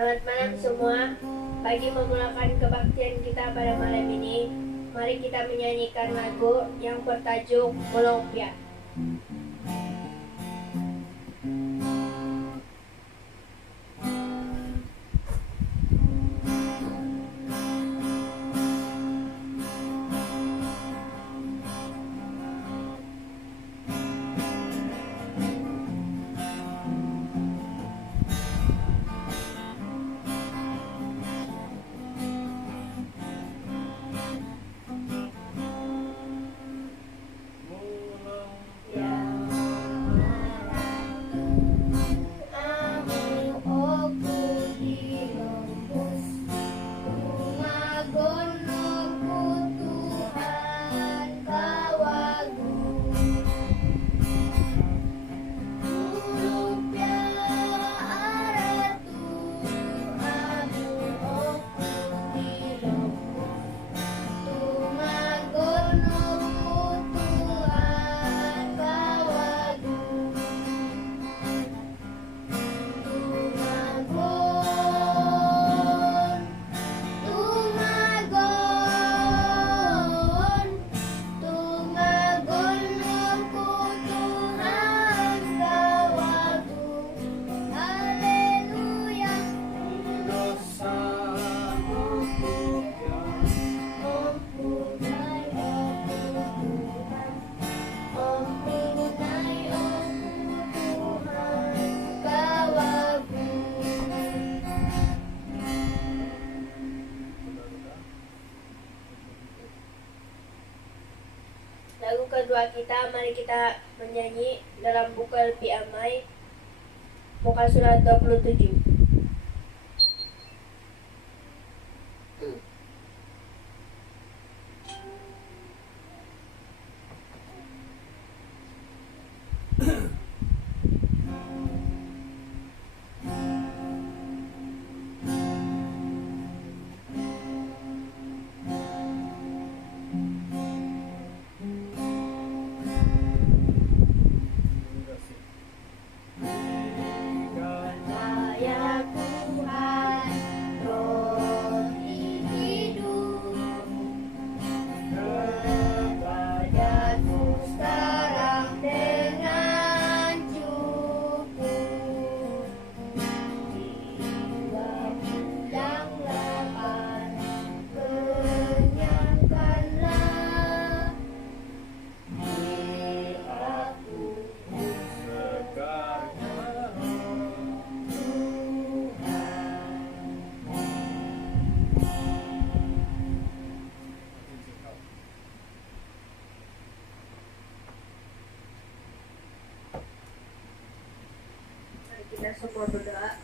Selamat malam semua. Bagi memulakan kebaktian kita pada malam ini, mari kita menyanyikan lagu yang bertajuk Kolombia. Lagu kedua kita, mari kita menyanyi dalam buku Lebih Amai, muka surat 27. Kita semua berdoa.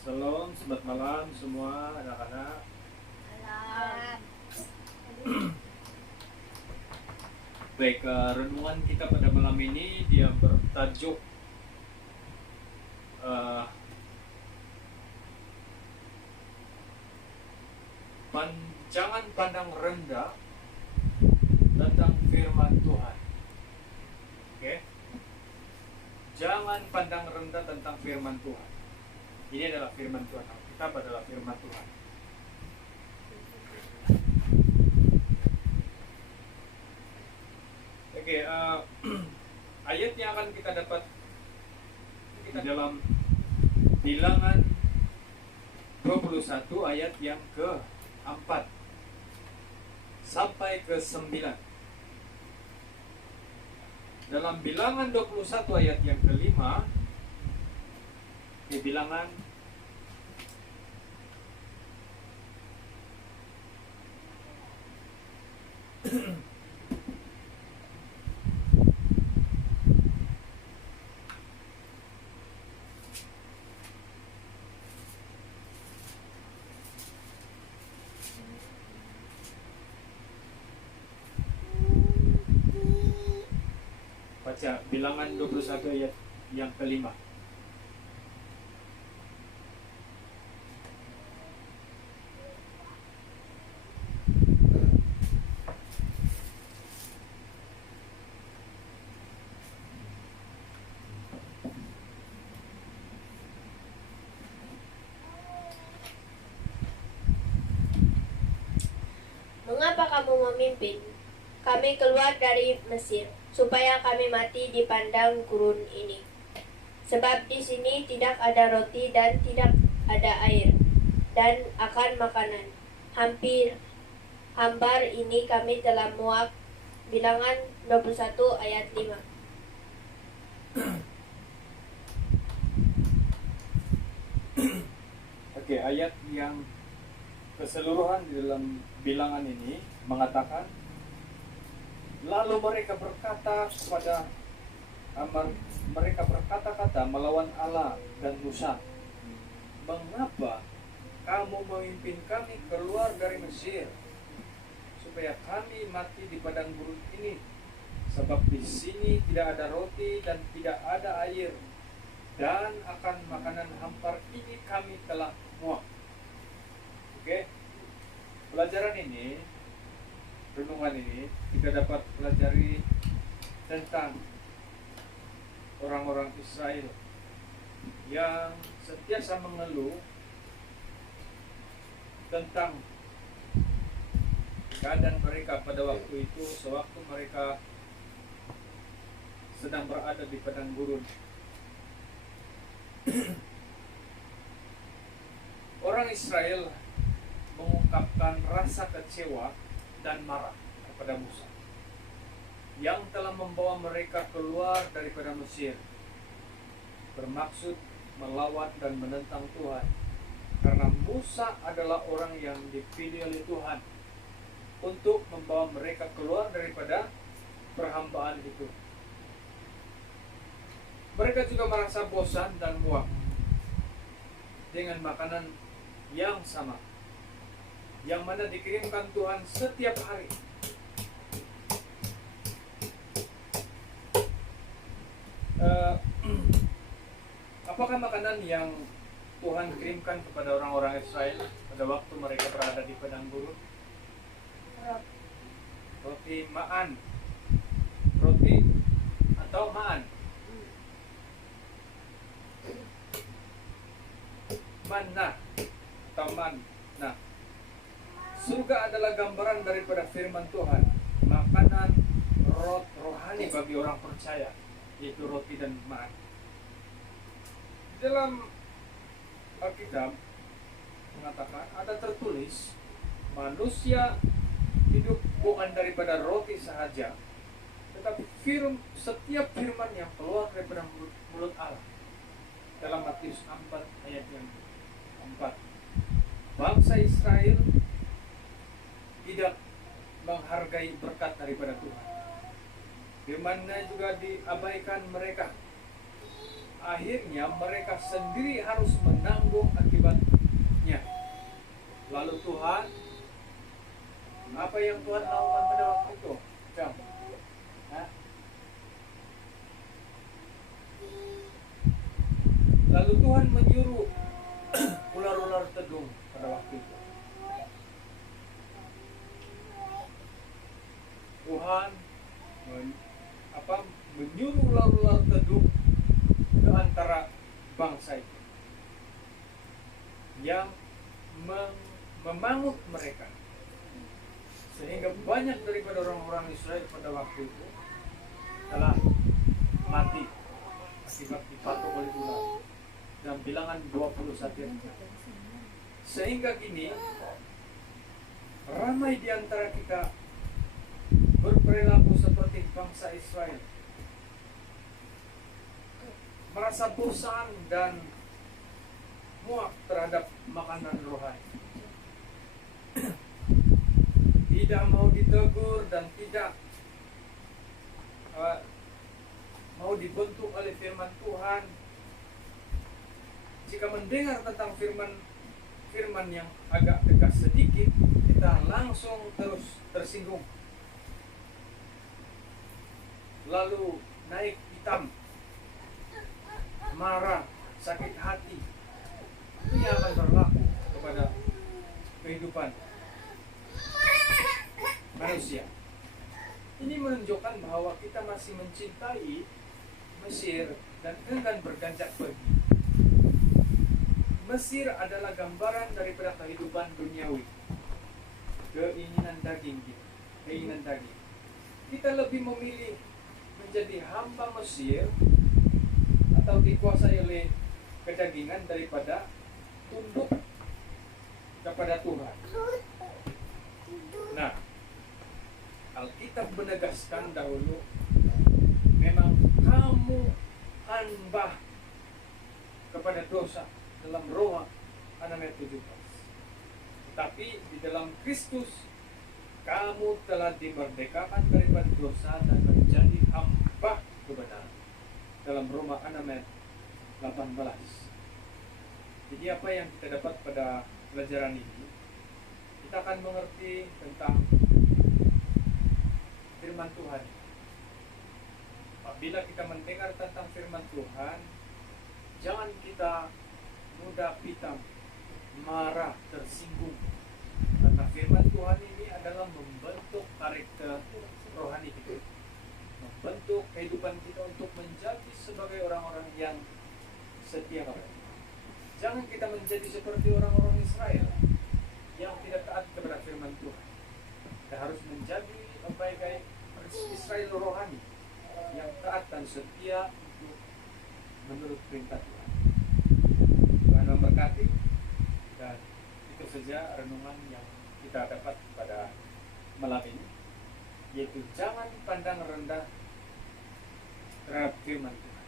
Shalom, selamat malam semua anak-anak. Baik, renungan kita pada malam ini dia bertajuk jangan pandang rendah tentang firman Tuhan. Oke? Jangan pandang rendah tentang firman Tuhan. Ini adalah firman Tuhan. Alkitab adalah firman Tuhan. Oke, ayat yang akan kita dapat dalam Bilangan 21 ayat yang ke-4 sampai ke-9. Dalam Bilangan 21 ayat yang ke-5, Bilangan baca Bilangan 21 ayat yang kelima. Mengapa kamu memimpin kami keluar dari Mesir, supaya kami mati di padang gurun ini? Sebab di sini tidak ada roti dan tidak ada air, dan akan makanan. Hampir hambar ini kami telah muak. Bilangan 21 ayat 5. Oke, ayat yang keseluruhan di dalam Bilangan ini mengatakan, lalu mereka berkata-kata melawan Allah dan Musa, mengapa kamu memimpin kami keluar dari Mesir, supaya kami mati di padang gurun ini? Sebab di sini tidak ada roti dan tidak ada air, dan akan makanan hampar ini kami telah muak. Oke, pelajaran ini, renungan ini, kita dapat pelajari tentang orang-orang Israel yang sentiasa mengeluh tentang keadaan mereka pada waktu itu, sewaktu mereka sedang berada di padang gurun. Orang Israel mengungkapkan rasa kecewa dan marah kepada Musa yang telah membawa mereka keluar daripada Mesir, bermaksud melawan dan menentang Tuhan, karena Musa adalah orang yang dipilih oleh Tuhan untuk membawa mereka keluar daripada perhambaan itu. Mereka juga merasa bosan dan muak dengan makanan yang sama, yang mana dikirimkan Tuhan setiap hari. Apakah makanan yang Tuhan kirimkan kepada orang-orang Israel pada waktu mereka berada di padang gurun? Roti ma'an, roti atau ma'an, manna atau manna. Surga adalah gambaran daripada firman Tuhan, makanan rohani bagi orang percaya, yaitu roti dan ma'an. Dalam Alkitab mengatakan, ada tertulis, manusia hidup bukan daripada roti sahaja, tetapi setiap firman yang keluar daripada mulut Allah. Dalam Matius 4 ayat yang 4, bangsa Israel tidak menghargai berkat daripada Tuhan. Firman-Nya juga diabaikan mereka. Akhirnya mereka sendiri harus menanggung akibatnya. Lalu Tuhan, apa yang Tuhan lakukan pada waktu itu? Lalu Tuhan menyuruh ular-ular tedung pada waktu itu. Tuhan menyuruh ular-ular tedung ke antara bangsa itu, yang memangut mereka, sehingga banyak daripada orang-orang Israel pada waktu itu telah mati akibat dipatuk oleh ular. Dan Bilangan 21. Sehingga kini ramai di antara kita berperilaku seperti bangsa Israel, merasa bosan dan muak terhadap makanan rohani, tidak mau ditegur dan tidak mau dibentuk oleh firman Tuhan. Jika mendengar tentang firman yang agak tegas sedikit, kita langsung terus tersinggung. Lalu naik hitam, marah, sakit hati. Ini akan berlaku kepada kehidupan manusia. Ini menunjukkan bahwa kita masih mencintai Mesir dan enggan berganjak pergi. Mesir adalah gambaran daripada kehidupan duniawi, keinginan daging kita, keinginan daging. Kita lebih memilih menjadi hamba Mesir atau dikuasai oleh kedagingan daripada tunduk kepada Tuhan. Nah, Alkitab menegaskan dahulu, memang kamu hanbah kepada dosa dalam Roma 6 ayat 17. Tetapi di dalam Kristus kamu telah dimerdekakan daripada dosa dan menjadi hamba kebenaran. Dalam Roma 6 ayat 18. Jadi apa yang kita dapat pada pelajaran ini? Kita akan mengerti tentang firman Tuhan. Apabila kita mendengar tentang firman Tuhan, jangan kita mudah pitam, marah, tersinggung. Karena firman Tuhan ini adalah membentuk karakter rohani kita, membentuk kehidupan kita untuk menjadi sebagai orang-orang yang setia kepada Tuhan. Jangan kita menjadi seperti orang-orang Israel yang tidak taat kepada firman Tuhan. Kita harus menjadi baik-baik Israel rohani yang taat dan setia untuk menurut perintah Tuhan. Tuhan memberkati, dan itu saja renungan yang kita dapat pada malam ini, yaitu jangan pandang rendah terhadap firman Tuhan.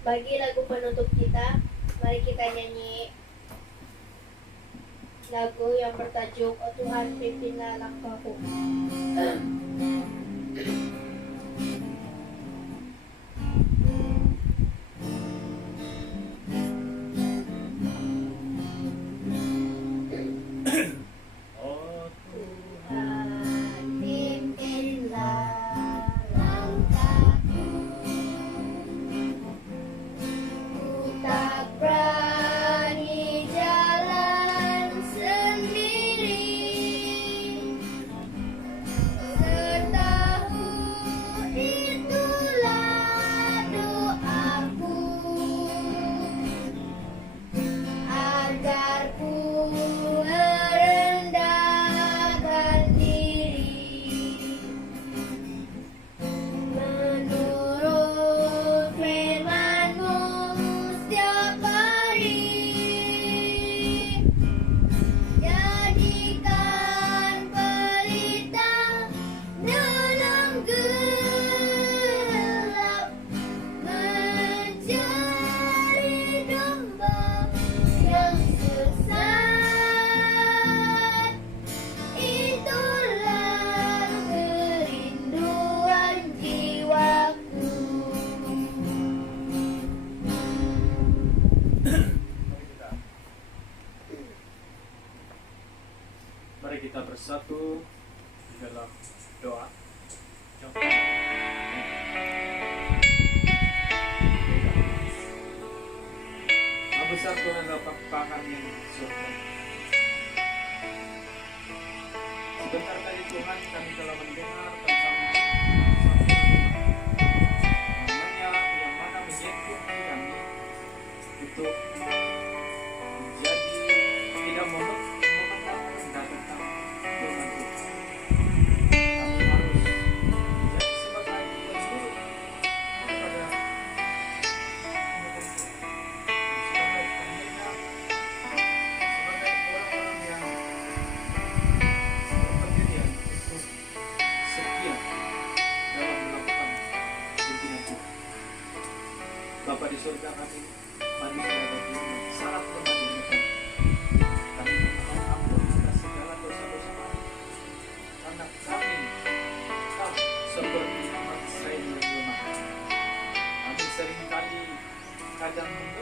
Bagi lagu penutup kita, mari kita nyanyi lagu yang bertajuk "Oh Tuhan, pimpinlah langkahku". Mari kita bersatu di dalam doa. Maha besar Tuhan Bapa kami yang di surga. Sebentar tadi Tuhan kami telah mendengar tentang satu namanya yang mana menyentuh kami untuk menjadi tidak memandang rendah tentang Tuhan Tuhan. Kami harus menjadi sebagai penduduk kepada sebagai pendengar, sebagai orang-orang yang berpendirian untuk setia dalam melakukan pimpinan Tuhan. Bapa di surga, kami manusia yang sangat lemah di depan. Kami memohon ampun atas segala dosa-dosa kami. padang